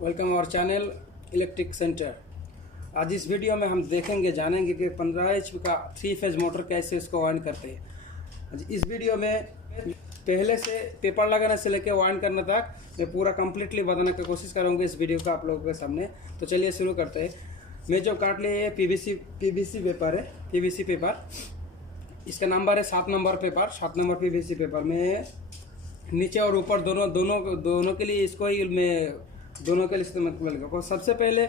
Welcome our channel electric center. आज इस video में हम देखेंगे जानेंगे कि 15 HP का 3 फेज मोटर कैसे इसको वाइंड करते हैं। आज इस वीडियो में पहले से पेपर लगाने से लेकर वाइंड करने तक मैं पूरा कंप्लीटली बताने की कोशिश करूँगा इस वीडियो का आप लोगों के सामने। तो चलिए शुरू करते हैं। मैं जो काट लिया ये पीवीसी पेपर है, पीवीसी पेपर। इसका नंबर है 7 number paper, 7 number PVC paper. मैं नीचे और ऊपर दोनों के लिए इसको ही मैं दोनों के लिए इस्तेमाल करूँगा। सबसे पहले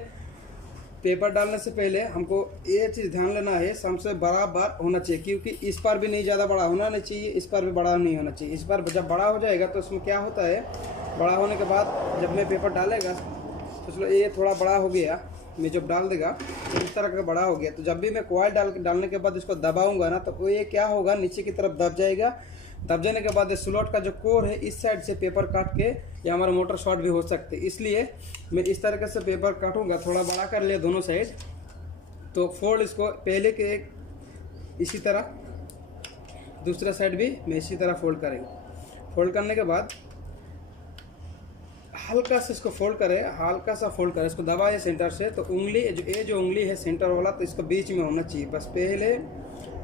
पेपर डालने से पहले हमको ये चीज़ ध्यान लेना है, सबसे बराबर होना चाहिए, क्योंकि इस पर भी नहीं ज़्यादा बड़ा होना नहीं चाहिए, इस पर भी बड़ा नहीं होना चाहिए। इस पर जब बड़ा हो जाएगा तो उसमें क्या होता है, बड़ा होने के बाद जब मैं पेपर डालेगा तो चलो ये थोड़ा बड़ा हो गया, मैं जब डाल देगा तो इस तरह का बड़ा हो गया, तो जब भी मैं कॉइल डालने के बाद इसको दबाऊंगा ना तो ये क्या होगा, नीचे की तरफ दब जाएगा। दब जाने के बाद स्लॉट का जो कोर है इस साइड से पेपर काट के या हमारा मोटर शॉर्ट भी हो सकते हैं। इसलिए मैं इस तरीके से पेपर काटूंगा, थोड़ा बड़ा कर लिया दोनों साइड। तो फोल्ड इसको पहले के एक इसी तरह, दूसरा साइड भी मैं इसी तरह फोल्ड करेंगे। फोल्ड करने के बाद हल्का से इसको फोल्ड करें, हल्का सा फोल्ड करें, इसको दबाए सेंटर से। तो उंगली जो उंगली है सेंटर वाला, तो इसको बीच में होना चाहिए। बस पहले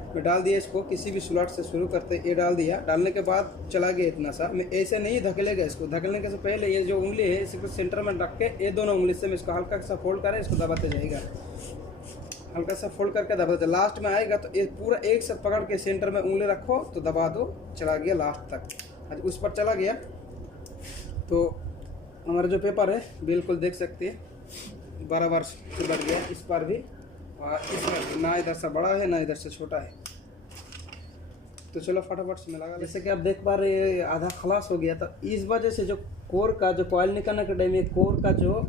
मैं डाल दिया इसको, किसी भी स्लॉट से शुरू करते ये डाल दिया। डालने के बाद चला गया इतना सा, मैं ऐसे नहीं धकेलेगा इसको। धकेलने के से पहले ये जो उंगली है इसको सेंटर में रख के ये दोनों उंगली से मैं इसको हल्का सा फोल्ड करें, इसको दबाते जाएगा। हल्का सा फोल्ड करके दबाते, लास्ट में आएगा तो ये पूरा एक साथ पकड़ के सेंटर में उंगली रखो तो दबा दो, चला गया लास्ट तक। उस पर चला गया तो हमारा जो पेपर है बिल्कुल देख सकते हैं बराबर से बढ़ गया। इस पर भी और इस पर ना इधर से बड़ा है ना इधर से छोटा है। तो चलो फटाफट से मैं लगा, जैसे कि आप देख पा रहे हैं आधा खलास हो गया। तो इस वजह से जो कोर का जो कॉइल निकालने के टाइम कोर का जो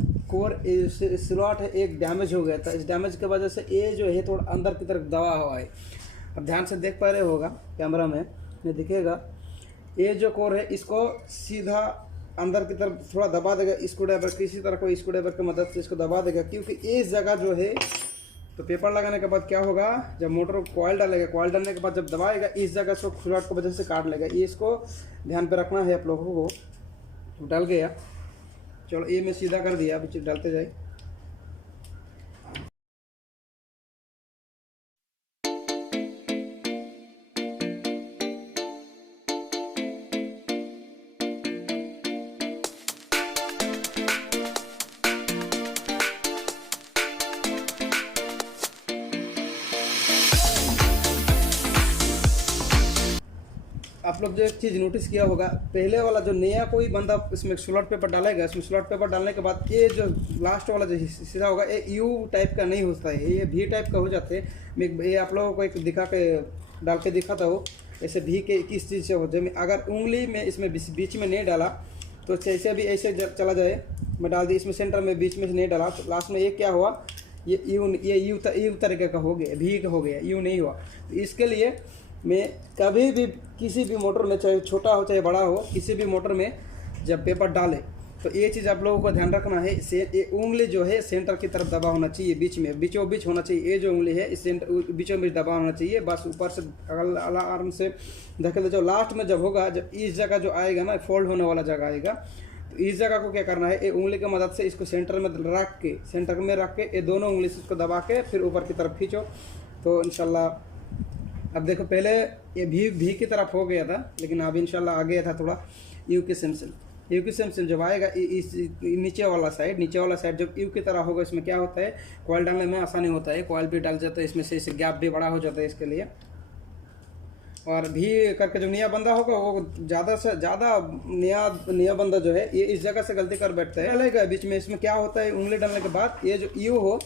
स्लॉट है एक डैमेज हो गया था। इस डैमेज की वजह से ये जो है थोड़ा अंदर की तरफ दबा हुआ है। अब ध्यान से देख पा रहे होगा कैमरा में ये दिखेगा, ये जो कोर है इसको सीधा अंदर की तरफ थोड़ा दबा देगा स्क्रू ड्राइवर, किसी तरह को स्क्रू ड्राइवर की मदद से इसको दबा देगा। क्योंकि इस जगह जो है तो पेपर लगाने के बाद क्या होगा, जब मोटर कॉइल डालेगा, कॉइल डालने के बाद जब दबाएगा इस जगह से स्लॉट की वजह से काट लेगा। ये इसको ध्यान पे रखना है आप लोगों को। डाल गया, चलो ये मैं सीधा कर दिया, अभी डालते जाए। आप लोग जो एक चीज़ नोटिस किया होगा, पहले वाला जो नया कोई बंदा इसमें स्लॉट पेपर डालेगा, इसमें स्लॉट पेपर डालने के बाद ये जो लास्ट वाला जो हिस्सा होगा ये यू टाइप का नहीं होता है, ये भी टाइप का हो जाते हैं। मैं ये आप लोगों को एक दिखा के डाल के दिखाता हूँ, ऐसे भी के किस चीज़ से हो जाए। अगर उंगली में इसमें बीच में नहीं डाला तो ऐसे भी ऐसे चला जाए, मैं डाल दी इसमें सेंटर में, बीच में नहीं डाला तो लास्ट में ये क्या हुआ, ये यू तरीके का हो गया, भी का हो गया, यू नहीं हुआ। तो इसके लिए मैं कभी भी किसी भी मोटर में, चाहे छोटा हो चाहे बड़ा हो, किसी भी मोटर में जब पेपर डाले तो ये चीज़ आप लोगों को ध्यान रखना है। ये उंगली जो है सेंटर की तरफ दबा होना चाहिए, बीच में बीचों बीच होना चाहिए। ये जो उंगली है इस सेंटर बीचों बीच दबा होना चाहिए। बस ऊपर से आराम से धकेल दो। लास्ट में जब होगा, जब इस जगह जो आएगा ना, फोल्ड होने वाला जगह आएगा, तो इस जगह को क्या करना है, ये उंगली की मदद से इसको सेंटर में रख के ये दोनों उंगली से इसको दबा के फिर ऊपर की तरफ खींचो तो इंशाल्लाह। अब देखो पहले ये भी की तरफ हो गया था, लेकिन अब इंशाल्लाह आ गया था थोड़ा यू के सेम जब आएगा इस नीचे वाला साइड जब यू की तरह होगा, इसमें क्या होता है, कॉइल डालने में आसानी होता है, कॉइल भी डाल जाता है इसमें से, इसे गैप भी बड़ा हो जाता है इसके लिए। और भी करके जो नया बंदा होगा वो ज़्यादा से ज़्यादा नया बंदा जो है ये इस जगह से गलती कर बैठता है। डालेगा बीच में, इसमें क्या होता है, उंगली डालने के बाद ये जो यू हो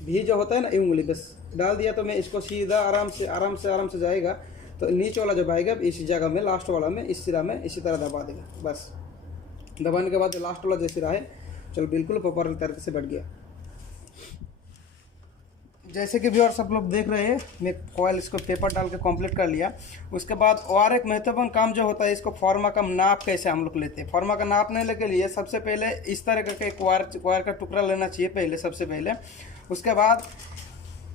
भी जो होता है ना, ये उंगली बस डाल दिया तो मैं इसको सीधा आराम से जाएगा। तो नीचे वाला जब आएगा इसी जगह में, लास्ट वाला में, इस सिरा में इसी तरह दबा देगा। बस दबाने के बाद लास्ट वाला जो सिरा है, चलो बिल्कुल प्रॉपर तरीके से बैठ गया। जैसे कि व्यूअर्स सब लोग देख रहे हैं, मैं कॉइल इसको पेपर डाल के कंप्लीट कर लिया। उसके बाद और एक महत्वपूर्ण काम जो होता है, इसको फॉर्मा का नाप कैसे हम लोग लेते हैं। फॉर्मा का नाप लेने के लिए सबसे पहले इस तरह का एक वायर का टुकड़ा लेना चाहिए पहले, सबसे पहले। उसके बाद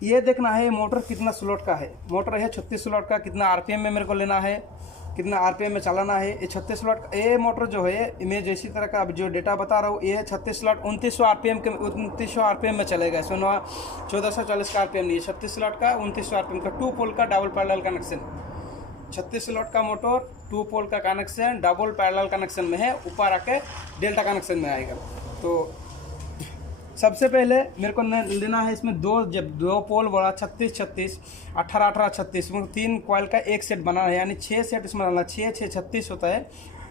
ये देखना है मोटर कितना स्लॉट का है। मोटर है 36 स्लॉट का, कितना आरपीएम में मेरे को लेना है, कितना आरपीएम में चलाना है। ये 36 स्लॉट ये मोटर जो है, मैं जैसी तरह का अब जो डेटा बता रहा हूँ, ये 36 स्लॉट 2900 आरपीएम में चलेगा। इसमें 1440 का आरपीएम नहीं है। 36 स्लॉट का 2900 आरपीएम का 2 पोल का डबल पैरेलल कनेक्शन। 36 स्लॉट का मोटर 2 पोल का कनेक्शन डबल पैरेलल कनेक्शन में है, ऊपर आके डेल्टा कनेक्शन में आएगा। तो सबसे पहले मेरे को लेना है इसमें जब दो पोल बड़ा 36 36 18 18 36 3 कॉइल का एक सेट बनाना है, यानी 6 सेट इसमें डालना। 6 6 36 होता है,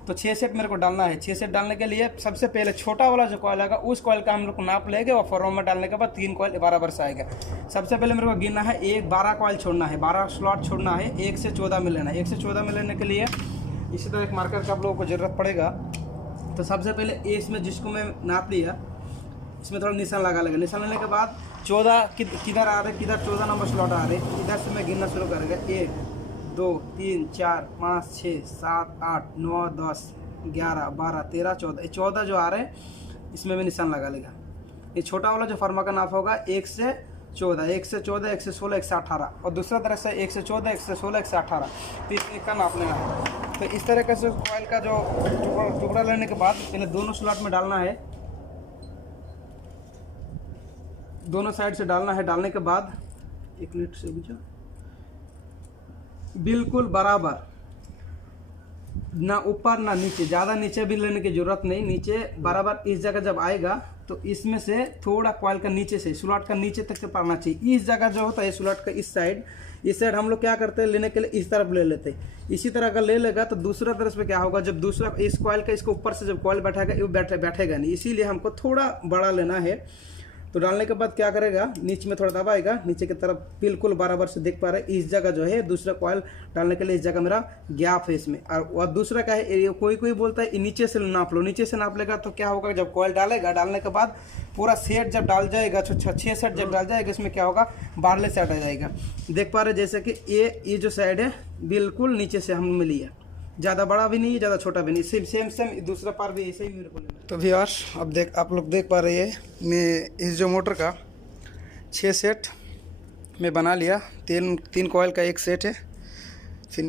तो 6 सेट मेरे को डालना है। 6 सेट डालने के लिए सबसे पहले छोटा वाला जो कॉइल आएगा उस कॉइल का हम लोग नाप लेंगे और फॉर्म में डालने के बाद 3 कॉइल बराबर से आएगा। सबसे पहले मेरे को गिनना है, 12 कॉइल छोड़ना है, 12 स्लॉट छोड़ना है। 1 से 14 में लेना है। 1 से 14 में लेने के लिए इसी तरह एक मार्कर का आप लोगों को ज़रूरत पड़ेगा। तो सबसे पहले इसमें जिसको मैं नाप लिया, इसमें थोड़ा निशान लगा लेगा। निशान लेने के बाद 14 किधर आ रहे, किधर 14 नंबर स्लॉट आ रहे, इधर से मैं गिनना शुरू करेगा। 1 2 3 4 5 6 7 8 9 10 11 12 13 14। 14 जो आ रहे इसमें मैं निशान लगा लेगा। ये छोटा वाला जो फार्मा का नाप होगा 1 से 14, 1 से 14, 1 से 16, 1 से 18, और दूसरा तरह से 1 से 14, 1 से 16, 1 से 18, तो एक का नाप लेना है। तो इस तरह से कॉइल का जो टुकड़ा लेने के बाद पहले दोनों स्लॉट में डालना है, दोनों साइड से डालना है। डालने के बाद 1 मिनट से बुझो, बिल्कुल बराबर, ना ऊपर ना नीचे, ज़्यादा नीचे भी लेने की ज़रूरत नहीं। नीचे बराबर इस जगह जब आएगा तो इसमें से थोड़ा कॉइल का नीचे से, स्लॉट का नीचे तक से पड़ना चाहिए। इस जगह जो होता है स्लॉट का इस साइड हम लोग क्या करते हैं, लेने के लिए इस तरफ ले लेते हैं। इसी तरह का ले लेगा तो दूसरा तरफ पे क्या होगा, जब दूसरा इस कॉइल का इसको ऊपर से जब कॉइल बैठेगा ये बैठेगा नहीं, इसीलिए हमको थोड़ा बड़ा लेना है। तो डालने के बाद क्या करेगा, नीचे में थोड़ा दबाएगा, नीचे की तरफ बिल्कुल बराबर से देख पा रहे इस जगह जो है दूसरा कॉइल डालने के लिए इस जगह मेरा गैप है इसमें। और दूसरा क्या है, कोई बोलता है नीचे से नाप लो। नीचे से नाप लेगा तो क्या होगा, जब कॉइल डालेगा, डालने के बाद पूरा सेट जब डाल जाएगा, 6 सेट जब डाल जाएगा, इसमें क्या होगा, बाहरले साइड आ जाएगा। देख पा रहे जैसे कि ये जो साइड है बिल्कुल नीचे से हमने लिया, ज़्यादा बड़ा भी नहीं है ज़्यादा छोटा भी नहीं, सेम दूसरा पार भी ऐसे ही मेरे को लेना। तो व्यूअर्स अब आप लोग देख पा रहे हैं, मैं इस जो मोटर का 6 सेट में बना लिया। 3 कॉइल का एक सेट है। फिर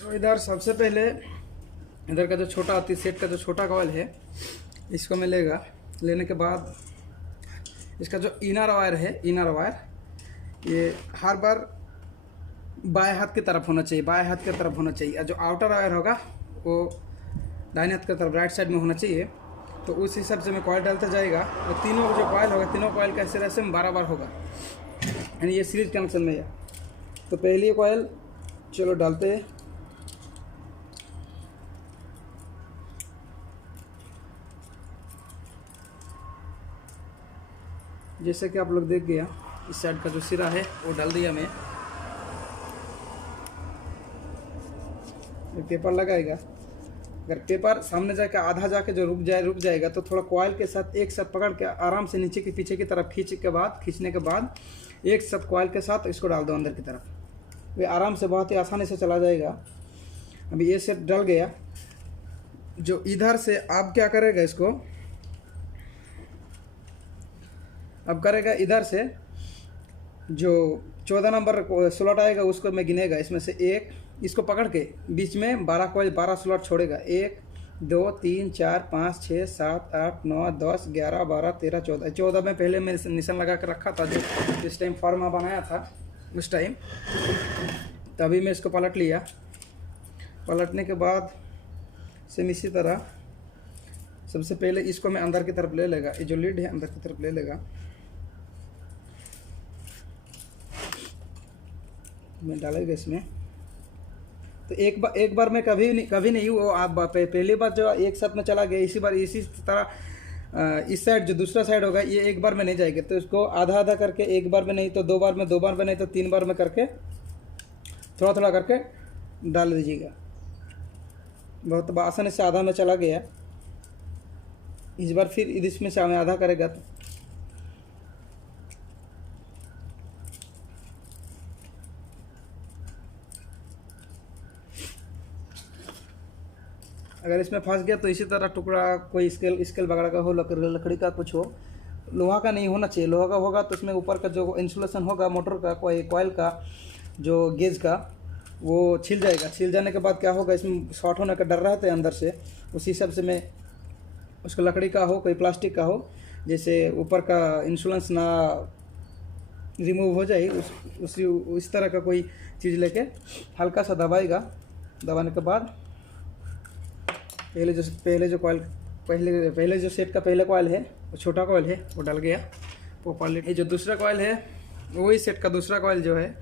तो इधर सबसे पहले इधर का जो छोटा 30 सेट का जो छोटा कॉइल है इसको मैं लेने के बाद इसका जो इनर वायर ये हर बार बाएं हाथ की तरफ होना चाहिए, और जो आउटर वायर होगा वो दाहिने हाथ की तरफ राइट साइड में होना चाहिए। तो उस हिसाब से मैं कॉइल डालता जाएगा, और तीनों जो कॉइल होगा तीनों कॉइल का इस तरह से बराबर होगा, यानी ये सीरीज कनेक्शन में है। तो पहली कॉइल चलो डालते हैं। जैसे कि आप लोग देख गया, इस साइड का जो सिरा है वो डाल दिया मैं। पेपर लगाएगा, अगर पेपर सामने जाके आधा जाके जो रुक जाएगा तो थोड़ा कॉइल के साथ एक साथ पकड़ के आराम से नीचे के पीछे की तरफ खींचने के बाद एक साथ कॉइल के साथ इसको डाल दो अंदर की तरफ, वे आराम से बहुत ही आसानी से चला जाएगा। अभी ये सेट डल गया। जो इधर से अब क्या करेगा, इसको अब करेगा इधर से जो 14 नंबर स्लॉट आएगा उसको मैं गिनेगा, इसमें से एक इसको पकड़ के बीच में 12 स्लॉट छोड़ेगा। 1 2 3 4 5 6 7 8 9 10 11 12 13 14। 14 में पहले मैं निशान लगा कर रखा था, जो इस टाइम फॉर्मा बनाया था उस टाइम। तभी मैं इसको पलट लिया। पलटने के बाद सेम इसी तरह सबसे पहले इसको मैं अंदर की तरफ ले लेगा, ये जो लीड है अंदर की तरफ ले लेगा। मैं डालेगा इसमें, तो एक बार में कभी नहीं वो आप पहली बार जो एक साथ में चला गया, इसी तरह इस साइड जो दूसरा साइड होगा ये एक बार में नहीं जाएगा। तो इसको आधा आधा करके एक बार में नहीं तो 2 बार में, 2 बार में नहीं तो 3 बार में करके थोड़ा थोड़ा करके डाल दीजिएगा। बहुत आसानी से आधा में चला गया। इस बार फिर इसमें से हमें आधा करेगा तो अगर इसमें फंस गया तो इसी तरह टुकड़ा कोई स्केल वगैरह का हो, लकड़ी का कुछ हो, लोहा का नहीं होना चाहिए। लोहा का होगा तो उसमें ऊपर का जो इंसुलेशन होगा मोटर का, कोई कॉइल का जो गेज का, वो छिल जाएगा। छिल जाने के बाद क्या होगा, इसमें शॉर्ट होने का डर रहता है अंदर से। उसी हिसाब से मैं उसको लकड़ी का हो कोई प्लास्टिक का हो, जैसे ऊपर का इंश्योरेंस ना रिमूव हो जाए, उस तरह का कोई चीज़ लेके हल्का सा दबाएगा। दबाने के बाद पहले जो सेट का पहला कॉइल है, वो छोटा कॉइल है, वो डल गया प्रॉपर्ली। ये जो दूसरा कॉइल है, वही सेट का दूसरा कॉइल जो है,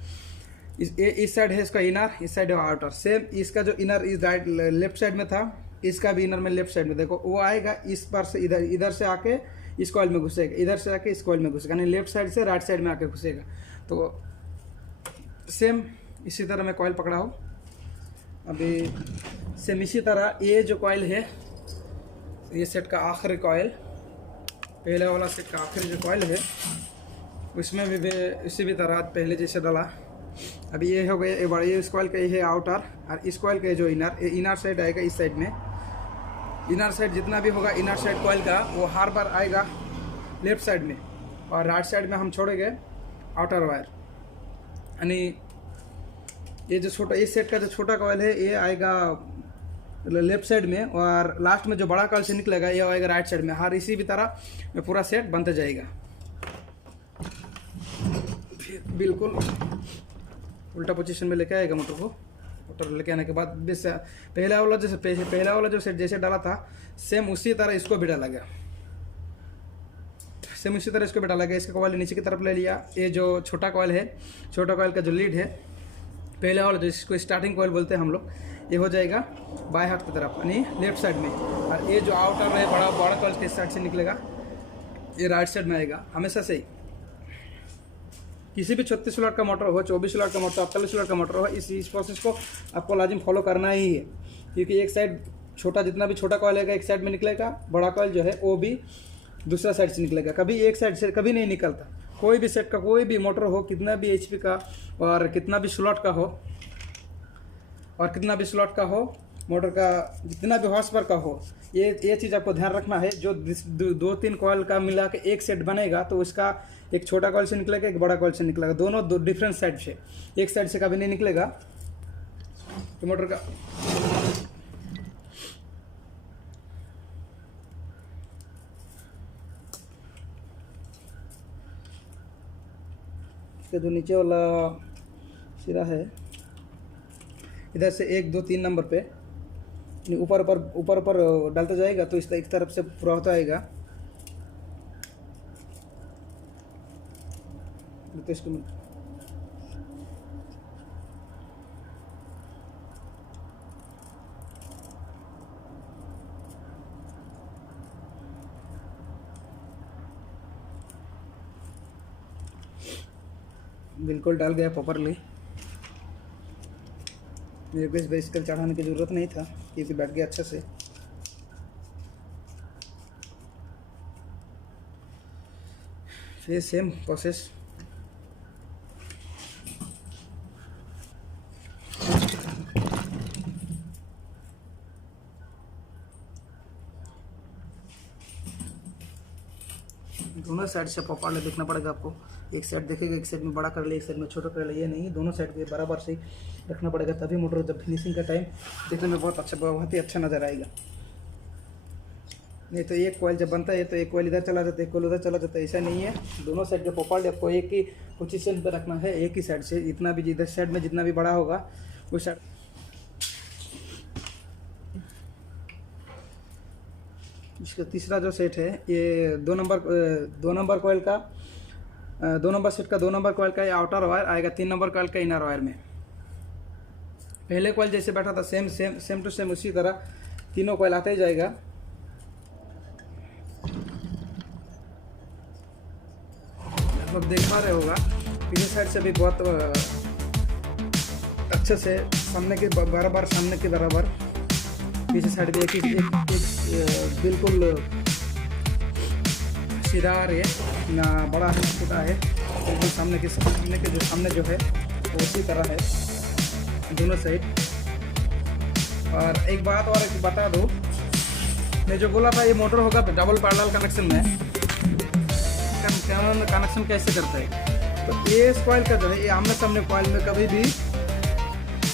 इस साइड है इसका इनर, इस साइड है आउटर। सेम इसका जो इनर इस राइट लेफ्ट साइड में था, इसका भी इनर में लेफ्ट साइड में देखो वो आएगा। इस पर से इधर से आके इस कॉइल में घुसेगा, इधर से आके इस कॉइल में घुसेगा, यानी लेफ्ट साइड से राइट साइड में आके घुसेगा। तो सेम इसी तरह मैं कॉइल पकड़ा हूँ। अभी सेम इसी तरह ये जो कॉइल है, ये सेट का आखिरी कॉइल, पहले वाला सेट का आखिरी जो कॉइल है, उसमें भी इसी भी तरह पहले जैसे डाला। अभी ये हो गया, ये बड़ा, ये इस कॉइल का ये है आउटर, और इस कॉइल का जो इनर साइड आएगा इस साइड में। इनर साइड जितना भी होगा इनर साइड कॉइल का, वो हर बार आएगा लेफ्ट साइड में, और राइट साइड में हम छोड़ेंगे आउटर वायर। यानी ये जो छोटा, इस सेट का जो छोटा कॉइल है, ये आएगा लेफ्ट साइड में, और लास्ट में जो बड़ा कॉइल से निकलेगा ये आएगा राइट साइड में। हर इसी भी तरह में पूरा सेट बनते जाएगा। फिर बिल्कुल उल्टा पोजीशन में लेके आएगा मोटर को। मोटर लेके आने के बाद पहला वाला जो सेट जैसे डाला था, सेम उसी तरह इसको भी डाला गया। सेम उसी तरह इसको भी डाला गया। इसका कॉइल नीचे की तरफ ले लिया। ये जो छोटा कॉइल है, छोटा कॉइल का जो लीड है, पहले वाला जो इसको स्टार्टिंग कॉइल बोलते हैं हम लोग, ये हो जाएगा बाएं हाथ की तरफ, यानी लेफ्ट साइड में। और ये जो आउटर है बड़ा कॉइल के साइड से निकलेगा, ये राइट साइड में आएगा। हमेशा से ही किसी भी 36 स्लॉट का मोटर हो, 24 स्लॉट का मोटर, 48 स्लॉट का मोटर हो, इस प्रोसेस को आपको लाजिम फॉलो करना ही है। क्योंकि एक साइड छोटा, जितना भी छोटा कॉइल है एक साइड में निकलेगा, बड़ा कॉइल जो है वो भी दूसरा साइड से निकलेगा। कभी एक साइड से कभी नहीं निकलता। कोई भी सेट का कोई भी मोटर हो, कितना भी HP का और कितना भी स्लॉट का हो, मोटर का जितना भी हॉर्स पावर का हो, ये चीज़ आपको ध्यान रखना है। जो 2-3 कॉइल का मिला के एक सेट बनेगा, तो उसका एक छोटा कॉइल से निकलेगा, एक बड़ा कॉइल से निकलेगा। दोनों दो डिफरेंट साइड से, एक साइड से कभी नहीं निकलेगा। तो मोटर का इसका जो नीचे वाला सिरा है, इधर से 1, 2, 3 नंबर पे ऊपर डालता जाएगा, तो इस एक तरफ से पूरा होता आएगा। तो इसको बिल्कुल डाल गया प्रॉपरली। मेरे को इस बेसिकल चढ़ाने की ज़रूरत नहीं था, क्योंकि बैठ गया अच्छे से। फिर सेम प्रोसेस, दोनों साइड से प्रॉपरली देखना पड़ेगा आपको। एक साइड देखेगा, एक साइड में बड़ा कर ले, एक साइड में छोटा कर ले, ये नहीं, दोनों साइड पे बराबर से रखना पड़ेगा। तभी मोटर जब फिनिशिंग का टाइम देखने में बहुत ही अच्छा नज़र आएगा। नहीं तो एक कॉइल जब बनता है तो एक कॉइल इधर चला जाता है, एक कॉइल उधर चला जाता है। ऐसा नहीं है, दोनों साइड के प्रॉपरली आपको एक ही पोजीशन पर रखना है, एक ही साइड से। इतना भी इधर साइड में जितना भी बड़ा होगा उस साइड। इसका तीसरा जो सेट है, ये 2 नंबर कॉइल का, 2 नंबर सेट का 2 नंबर कॉइल का ये आउटर वायर आएगा 3 नंबर कॉइल का इनर वायर में। पहले कॉइल जैसे बैठा था सेम टू सेम उसी तरह तीनों कॉइल आते ही जाएगा। आप देख पा रहे होगा, पीछे साइड से भी बहुत अच्छे से सामने के बराबर, पीछे साइड भी एक बिल्कुल सीधा आ रही है, ना बड़ा है ना छोटा है, बिल्कुल सामने के जो है वो उसी तरह है दोनों साइड। और एक बात और बता दो, मैं जो बोला था ये मोटर होगा डबल पैरेलल कनेक्शन में। कनेक्शन कैसे करता है, तो ये इस कॉइल का जो है, ये आमने सामने कॉइल में कभी भी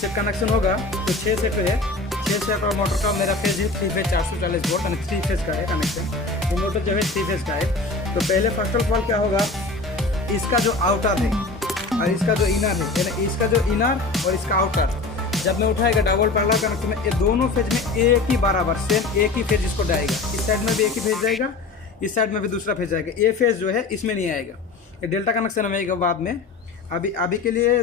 सेट कनेक्शन होगा तो 6 सेट है। 6 सेट और मोटर का मेरा फेज है 3 फेज 440 वोल्ट यानी 3 फेज का है कनेक्शन। तो मोटर जो है 3 फेज का है। तो पहले फर्स्ट ऑफ ऑल क्या होगा, इसका जो आउटर है और इसका जो इनर है, यानी इसका जो इनर और इसका आउटर जब मैं उठाएगा डबल पैरेलल कनेक्शन में, ये दोनों फेज में एक ही बराबर सेम एक ही फेज इसको जाएगा। इस साइड में भी एक ही फेज जाएगा, इस साइड में भी दूसरा फेज जाएगा। ये फेज जो है इसमें नहीं आएगा, ये डेल्टा कनेक्शन में आएगा बाद में। अभी के लिए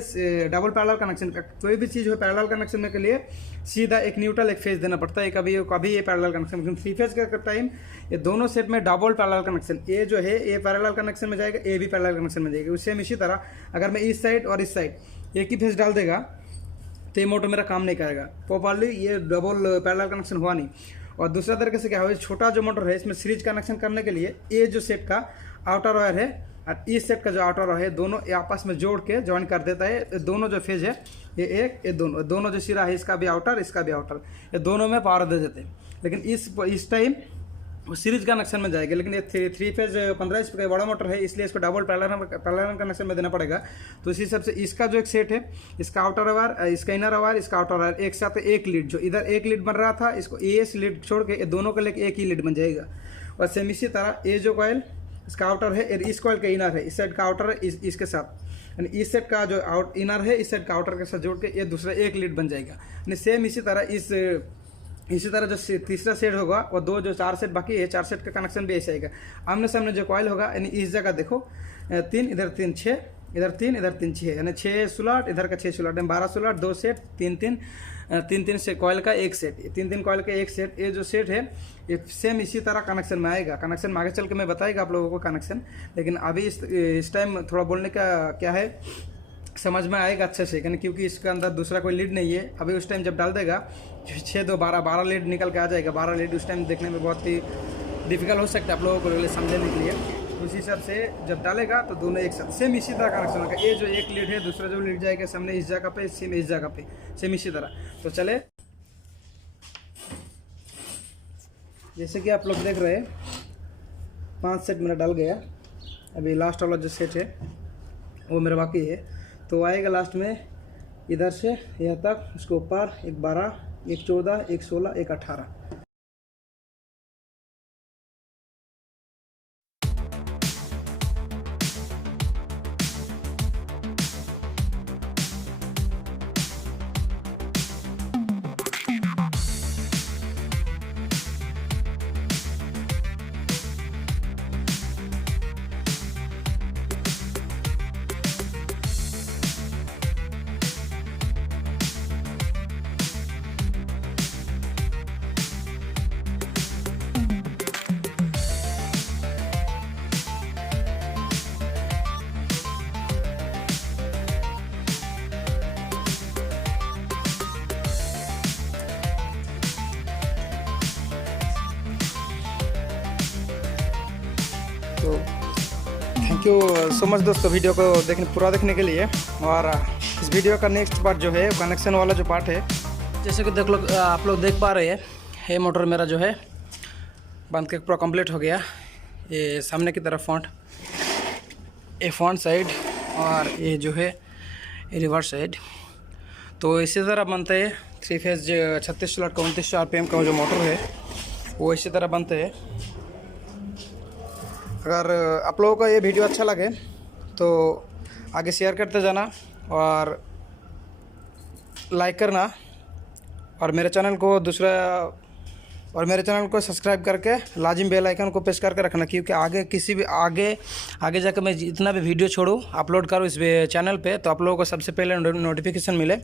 डबल पैरेलल कनेक्शन का कोई भी चीज़ हो पैरेलल कनेक्शन में के लिए सीधा एक न्यूट्रल एक फेज देना पड़ता है। कभी ये पैरेलल कनेक्शन 3 फेज का टाइम ये दोनों सेट में डबल पैरेलल कनेक्शन, ये जो है ये पैरेलल कनेक्शन में जाएगा, ये भी पैरेलल कनेक्शन में जाएगा। सेम इसी तरह अगर मैं इस साइड और इस साइड एक ही फेज डाल देगा तो ये मोटर मेरा काम नहीं करेगा प्रॉपर्ली, ये डबल पैरेलल कनेक्शन हुआ नहीं। और दूसरा तरीके से क्या हो, छोटा जो मोटर है इसमें सीरीज कनेक्शन करने के लिए ये जो सेट का आउटर वायर है और इस सेट का जो आउटर वायर है दोनों आपस में जोड़ के ज्वाइन कर देता है। दोनों जो फेज है ये एक, ये दोनों जो सिरा है इसका भी आउटर इसका भी आउटर, ये दोनों में पावर दे देते हैं। लेकिन इस टाइम वो सीरीज कनेक्शन में जाएगा। लेकिन ये 3 फेज 15 HP का बड़ा मोटर है, इसलिए इसको डबल पैरेलल कनेक्शन में देना पड़ेगा। तो इसी हिसाब से इसका जो एक सेट है, इसका आउटर वायर इसका इनर वायर इसका आउटर वायर एक साथ एक लीड, जो इधर एक लीड बन रहा था इसको एस लीड छोड़ के ये दोनों को लेके एक ही लीड बन जाएगा। और सेम इसी तरह ये जो कॉइल इसका आउटर है, इस कॉइल का इनर है, इस साइड का आउटर है इसके साथ, यानी इस सेट का जो इनर है इस साइड का आउटर के साथ जोड़ के ये दूसरा एक लीड बन जाएगा। यानी सेम इसी तरह जो तीसरा सेट होगा और दो जो 4 सेट बाकी है 4 सेट का कनेक्शन भी ऐसे आएगा। आमने सामने जो कॉइल होगा यानी इस जगह देखो 3 इधर 3 6 इधर 3 इधर 3 6 यानी 6 स्लॉट इधर का 6 स्लॉट यानी 12 स्लॉट 2 सेट 3 से कॉइल का एक सेट 3 कॉइल का एक सेट। ये जो सेट है ये सेम इसी तरह कनेक्शन में आएगा। कनेक्शन में आगे चल के मैं बताएगा आप लोगों को कनेक्शन, लेकिन अभी इस टाइम थोड़ा बोलने का क्या है समझ में आएगा अच्छे से, क्योंकि इसके अंदर दूसरा कोई लीड नहीं है। अभी उस टाइम जब डाल देगा 6 2 12 लीड निकल के आ जाएगा। 12 लीड उस टाइम देखने में बहुत ही डिफिकल्ट हो सकता है आप लोगों को समझने के लिए। उसी हिसाब से जब डालेगा तो दोनों एक साथ सेम इसी तरह कनेक्शन होगा। ये जो एक लीड है दूसरा जो लीड जाएगा सामने इस जगह पे सेम इस जगह पे सेम इसी तरह। तो चले, जैसे कि आप लोग देख रहे हैं 5 सेट मेरा डाल गया। अभी लास्ट वाला जो सेट है वो मेरा बाकी है। तो आएगा लास्ट में इधर से यहाँ तक, उसके ऊपर एक 12 एक 14 एक 16 एक 18। तो थैंक यू सो मच दोस्तों वीडियो को पूरा देखने के लिए। और इस वीडियो का नेक्स्ट पार्ट जो है कनेक्शन वाला जो पार्ट है, जैसे कि आप लोग देख पा रहे हैं ये मोटर मेरा जो है बंद के पूरा कंप्लीट हो गया। ये सामने की तरफ फ्रंट साइड और ये जो है रिवर्स साइड। तो इसी तरह बनते हैं 3 फेज 36 स्लॉट का 2900 RPM का जो मोटर है वो इसी तरह बनते हैं। अगर आप लोगों का ये वीडियो अच्छा लगे तो आगे शेयर करते जाना और लाइक करना, और मेरे चैनल को सब्सक्राइब करके लाजिम बेल आइकन को प्रेस करके रखना, क्योंकि आगे जाकर मैं जितना भी वीडियो छोड़ूँ अपलोड करूँ इस चैनल पे तो आप लोगों को सबसे पहले नोटिफिकेशन मिले।